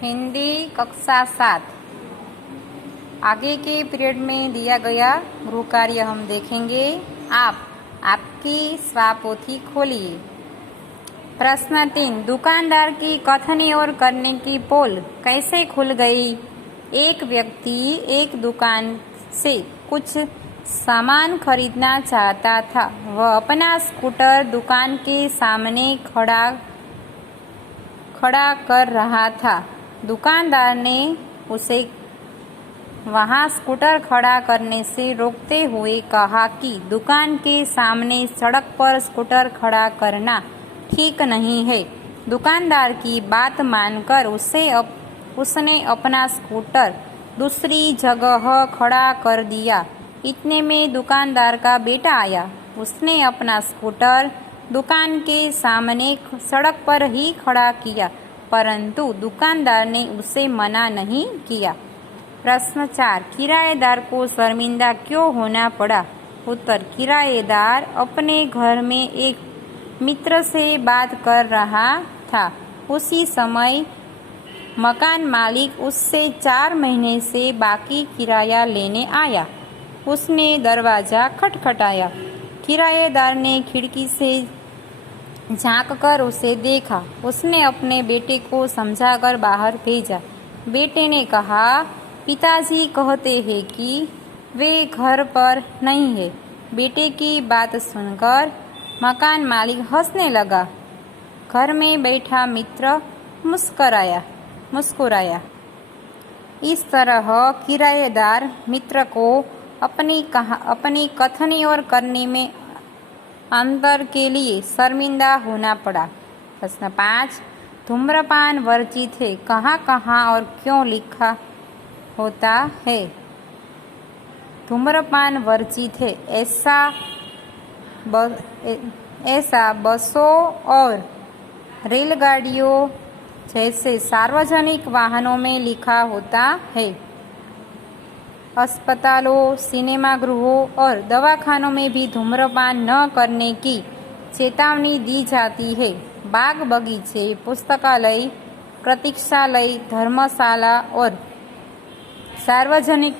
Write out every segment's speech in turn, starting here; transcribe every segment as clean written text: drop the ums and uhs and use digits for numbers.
हिंदी कक्षा 7 आगे के पीरियड में दिया गया गृह कार्य हम देखेंगे। आप आपकी स्वापोथी खोलिए। प्रश्न 3, दुकानदार की कथनी और करने की पोल कैसे खुल गई? एक व्यक्ति एक दुकान से कुछ सामान खरीदना चाहता था। वह अपना स्कूटर दुकान के सामने खड़ा कर रहा था। दुकानदार ने उसे वहां स्कूटर खड़ा करने से रोकते हुए कहा कि दुकान के सामने सड़क पर स्कूटर खड़ा करना ठीक नहीं है। दुकानदार की बात मानकर उसने अपना स्कूटर दूसरी जगह खड़ा कर दिया। इतने में दुकानदार का बेटा आया। उसने अपना स्कूटर दुकान के सामने सड़क पर ही खड़ा किया, परंतु दुकानदार ने उसे मना नहीं किया। प्रश्न 4, किराएदार को शर्मिंदा क्यों होना पड़ा? उत्तर, किराएदार अपने घर में एक मित्र से बात कर रहा था। उसी समय मकान मालिक उससे 4 महीने से बाकी किराया लेने आया। उसने दरवाजा खटखटाया। किराएदार ने खिड़की से झांककर उसे देखा। उसने अपने बेटे को समझाकर बाहर भेजा। बेटे ने कहा, पिताजी कहते हैं कि वे घर पर नहीं है। बेटे की बात सुनकर मकान मालिक हंसने लगा। घर में बैठा मित्र मुस्कुराया। इस तरह किराएदार मित्र को अपनी कथनी और करनी में अंतर के लिए शर्मिंदा होना पड़ा। प्रश्न 5, धूम्रपान वर्जित है कहाँ कहाँ और क्यों लिखा होता है? धूम्रपान वर्जित है ऐसा बसों और रेलगाड़ियों जैसे सार्वजनिक वाहनों में लिखा होता है। अस्पतालों, सिनेमागृहों और दवाखानों में भी धूम्रपान न करने की चेतावनी दी जाती है। बाग बगीचे, पुस्तकालय, प्रतीक्षालय, धर्मशाला और सार्वजनिक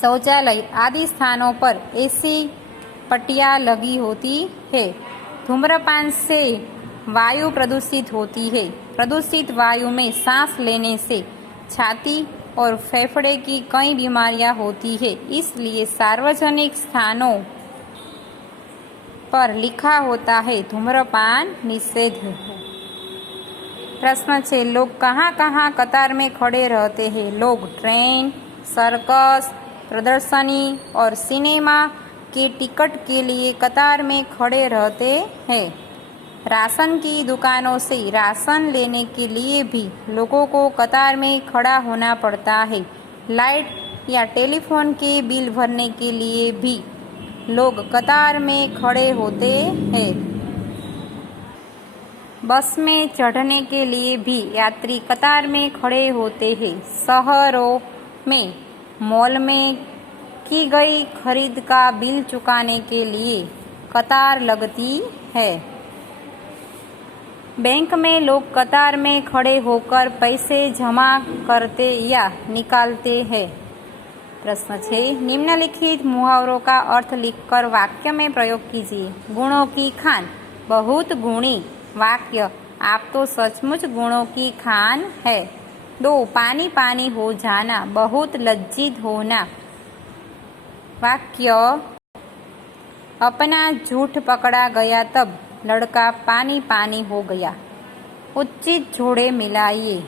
शौचालय आदि स्थानों पर ऐसी पट्टियां लगी होती है। धूम्रपान से वायु प्रदूषित होती है। प्रदूषित वायु में सांस लेने से छाती और फेफड़े की कई बीमारियां होती है। इसलिए सार्वजनिक स्थानों पर लिखा होता है धूम्रपान निषेध है। प्रश्न 6, लोग कहाँ कहाँ कतार में खड़े रहते हैं? लोग ट्रेन, सर्कस, प्रदर्शनी और सिनेमा के टिकट के लिए कतार में खड़े रहते हैं। राशन की दुकानों से राशन लेने के लिए भी लोगों को कतार में खड़ा होना पड़ता है। लाइट या टेलीफोन के बिल भरने के लिए भी लोग कतार में खड़े होते हैं। बस में चढ़ने के लिए भी यात्री कतार में खड़े होते हैं। शहरों में मॉल में की गई खरीद का बिल चुकाने के लिए कतार लगती है। बैंक में लोग कतार में खड़े होकर पैसे जमा करते या निकालते हैं। प्रश्न 6, निम्नलिखित मुहावरों का अर्थ लिखकर वाक्य में प्रयोग कीजिए। गुणों की खान, बहुत गुणी। वाक्य, आप तो सचमुच गुणों की खान है। 2, पानी पानी हो जाना, बहुत लज्जित होना। वाक्य, अपना झूठ पकड़ा गया तब लड़का पानी पानी हो गया। उचित जोड़े मिलाइए।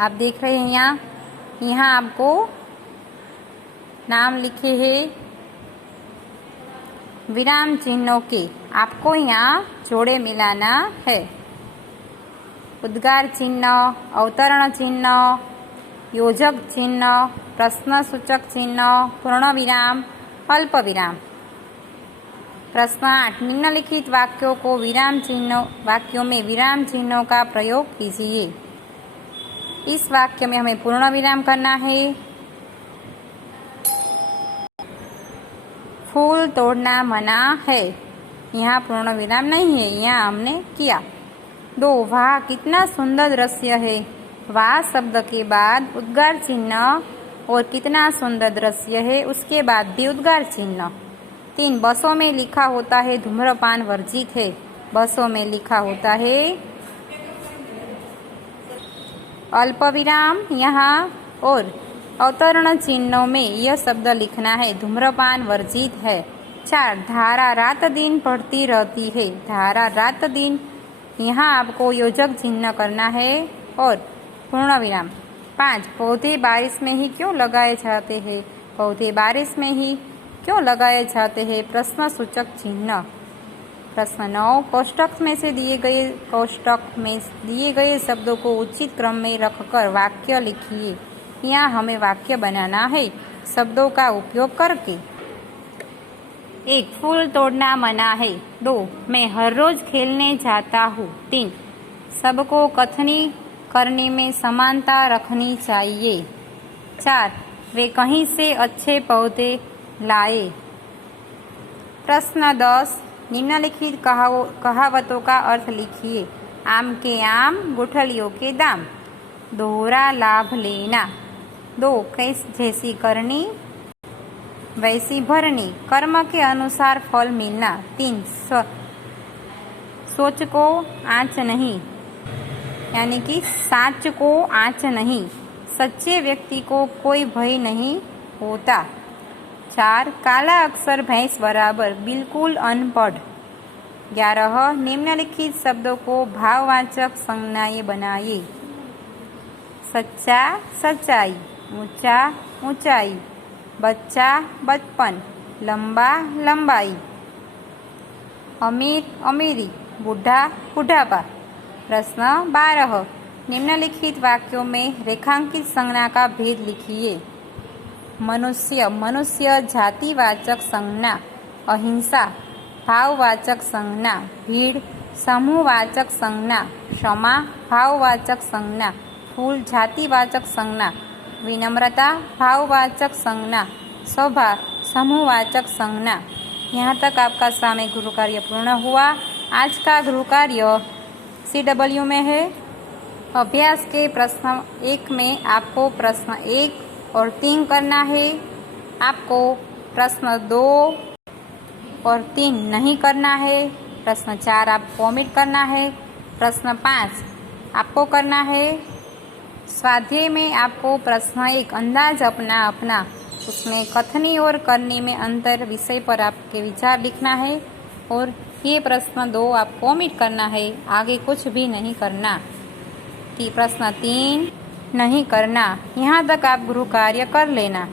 आप देख रहे हैं यहाँ आपको नाम लिखे हैं विराम चिन्हों के। आपको यहाँ जोड़े मिलाना है। उद्गार चिन्ह, अवतरण चिन्ह, योजक चिन्ह, प्रश्न सूचक चिन्ह, पूर्ण विराम, अल्प विराम। प्रश्न 8, निम्नलिखित वाक्यों में विराम चिन्हों का प्रयोग कीजिए। इस वाक्य में हमें पूर्ण विराम करना है। फूल तोड़ना मना है, यहाँ पूर्ण विराम नहीं है, यहाँ हमने किया। 2, वाह कितना सुंदर दृश्य है, वाह शब्द के बाद उद्गार चिन्ह और कितना सुंदर दृश्य है उसके बाद भी उद्गार चिन्ह। 3 बसों में लिखा होता है धूम्रपान वर्जित है। बसों में लिखा होता है अल्प विराम यहाँ और अवतरण चिन्हों में यह शब्द लिखना है धूम्रपान वर्जित है। 4 धारा रात दिन बढ़ती रहती है। धारा रात दिन यहाँ आपको योजक चिन्ह करना है और पूर्ण विराम। 5 पौधे बारिश में ही क्यों लगाए जाते हैं। पौधे बारिश में ही क्यों लगाए जाते हैं प्रश्न सूचक चिन्ह। प्रश्न 9 कोष्ठक में दिए गए शब्दों को उचित क्रम में रखकर वाक्य लिखिए। यहाँ हमें वाक्य बनाना है शब्दों का उपयोग करके। 1 फूल तोड़ना मना है। 2 मैं हर रोज खेलने जाता हूँ। 3 सबको कथनी करने में समानता रखनी चाहिए। 4 वे कहीं से अच्छे पौधे लाए। प्रश्न 10 निम्नलिखित कहावतों का अर्थ लिखिए। आम के आम गुठलियों के दाम। दोहरा लाभ लेना। 2 कैस जैसी करनी वैसी भरनी। कर्म के अनुसार फल मिलना। 3 सोच को आँच नहीं यानी कि साच को आँच नहीं। सच्चे व्यक्ति को कोई भय नहीं होता। 4 काला अक्षर भैंस बराबर बिल्कुल अनपढ़। 11 निम्नलिखित शब्दों को भाववाचक संज्ञाएं बनाइए। सच्चा सच्चाई। ऊंचा ऊंचाई। बच्चा बचपन। लंबा लंबाई। अमीर अमीरी। बूढ़ा बुढ़ापा। प्रश्न 12 निम्नलिखित वाक्यों में रेखांकित संज्ञा का भेद लिखिए। मनुष्य मनुष्य जातिवाचक संज्ञा। अहिंसा भाववाचक संज्ञा। भीड़ समूहवाचक संज्ञा। क्षमा भाववाचक संज्ञा। फूल जातिवाचक संज्ञा। विनम्रता भाववाचक संज्ञा। शोभा समूहवाचक संज्ञा। यहाँ तक आपका सामयिक गृह कार्य पूर्ण हुआ। आज का गृह कार्य CW में है। अभ्यास के प्रश्न 1 में आपको प्रश्न 1 और 3 करना है। आपको प्रश्न 2 और 3 नहीं करना है। प्रश्न 4 आपको ओमिट करना है। प्रश्न 5 आपको करना है। स्वाध्याय में आपको प्रश्न 1 अंदाज अपना उसमें कथनी और करनी में अंतर विषय पर आपके विचार लिखना है और ये प्रश्न 2 आपको ओमिट करना है। आगे कुछ भी नहीं करना। कि प्रश्न 3 नहीं करना। यहाँ तक आप गृह कार्य कर लेना।